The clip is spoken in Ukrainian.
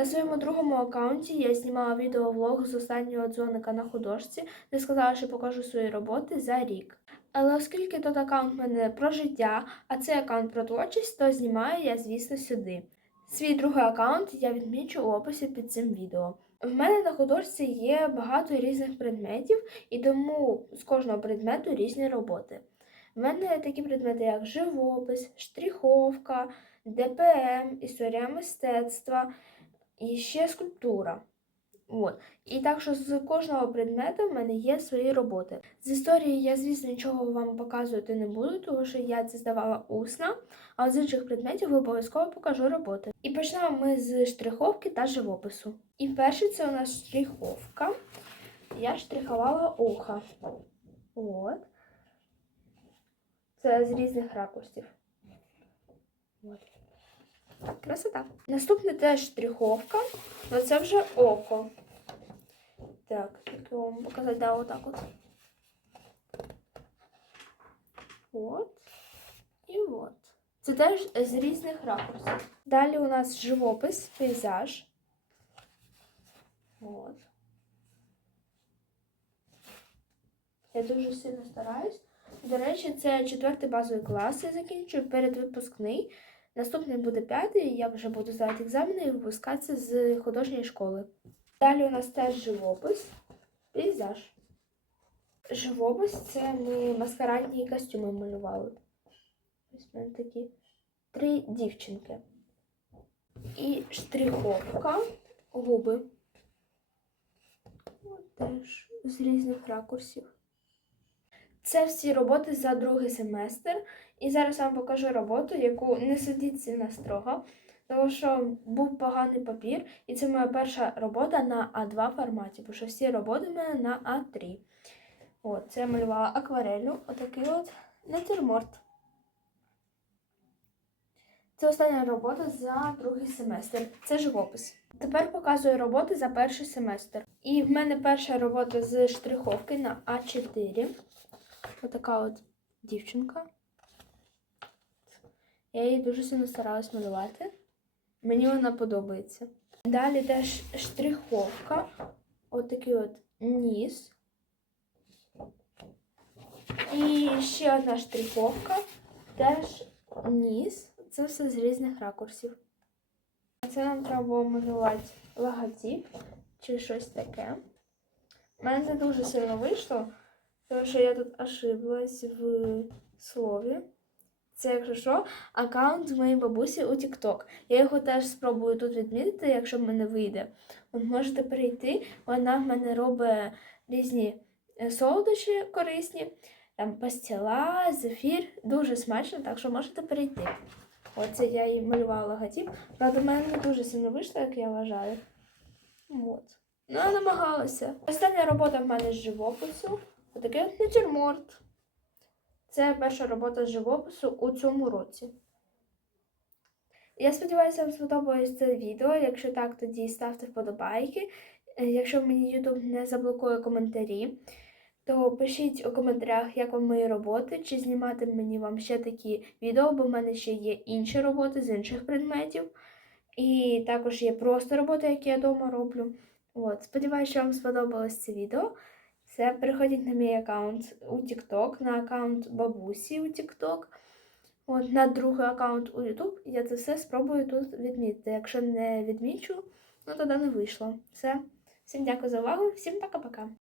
На своєму другому аккаунті я знімала відеовлог з останнього дзвоника на художці, де сказала, що покажу свої роботи за рік. Але оскільки тут аккаунт в мене про життя, а цей аккаунт про творчість, то знімаю я, звісно, сюди. Свій другий аккаунт я відмічу у описі під цим відео. В мене на художці є багато різних предметів, і тому з кожного предмету різні роботи. В мене такі предмети, як живопис, штриховка, ДПМ, історія мистецтва і ще скульптура. От. І так що з кожного предмету в мене є свої роботи. З історії я, звісно, нічого вам показувати не буду, тому що я це здавала усно, а з інших предметів обов'язково покажу роботи. І почнемо ми з штриховки та живопису. І перше це у нас штриховка. Я штрихувала ухо. От. Це з різних ракурсів. От. Красота. Наступне теж штриховка, але це вже око. Так, як його вам показати, да, отак от. От. І от. Це теж з різних ракурсів. Далі у нас живопис, пейзаж. От. Я дуже сильно стараюсь. До речі, це четвертий базовий клас. Я закінчую передвипускний. Наступний буде п'ятий, я вже буду здавати екзамени і випускатися з художньої школи. Далі у нас теж живопис, пейзаж. Живопис це ми маскарадні костюми малювали. Ось в мене такі три дівчинки. І штриховка, губи. От теж з різних ракурсів. Це всі роботи за другий семестр. І зараз вам покажу роботу, яку не сидіть сильно строго, тому що був поганий папір, і це моя перша робота на А2 форматі, бо що всі роботи в мене на А3. От, це я малювала акварелю, отакий от натюрморт. Це остання робота за другий семестр. Це живопис. Тепер показую роботи за перший семестр. І в мене перша робота з штриховки на А4. Отака от дівчинка. Я її дуже сильно старалась малювати. Мені вона подобається. Далі теж штриховка. Отакий от ніс. І ще одна штриховка. Теж ніс. Це все з різних ракурсів. Це нам треба було малювати логотип чи щось таке. У мене це дуже сильно вийшло, тому що я тут ошиблась в слові. Це, якщо що, аккаунт моєї бабусі у TikTok. Я його теж спробую тут відмітити, якщо в мене вийде. От можете перейти, вона в мене робить різні е, солодощі корисні, там пастила, зефір, дуже смачно, так що можете перейти. Оце я їй малювала логотип. Правда, в мене не дуже сильно вийшло, як я вважаю. От. Ну, я намагалася. Остання робота в мене з живопису. Отакий от натюрморт. Це перша робота з живопису у цьому році. Я сподіваюся, вам сподобалось це відео. Якщо так, тоді ставте вподобайки. Е, Якщо мені YouTube не заблокує коментарі, то пишіть у коментарях, як вам мої роботи, чи знімати мені вам ще такі відео, бо в мене ще є інші роботи з інших предметів. І також є просто роботи, які я вдома роблю. От, сподіваюся, що вам сподобалось це відео. Все, переходіть на мій аккаунт у TikTok, на аккаунт бабусі у TikTok, от, на другий аккаунт у YouTube. Я це все спробую тут відмітити. Якщо не відмічу, ну тоді не вийшло. Все. Всім дякую за увагу, всім пока-пока.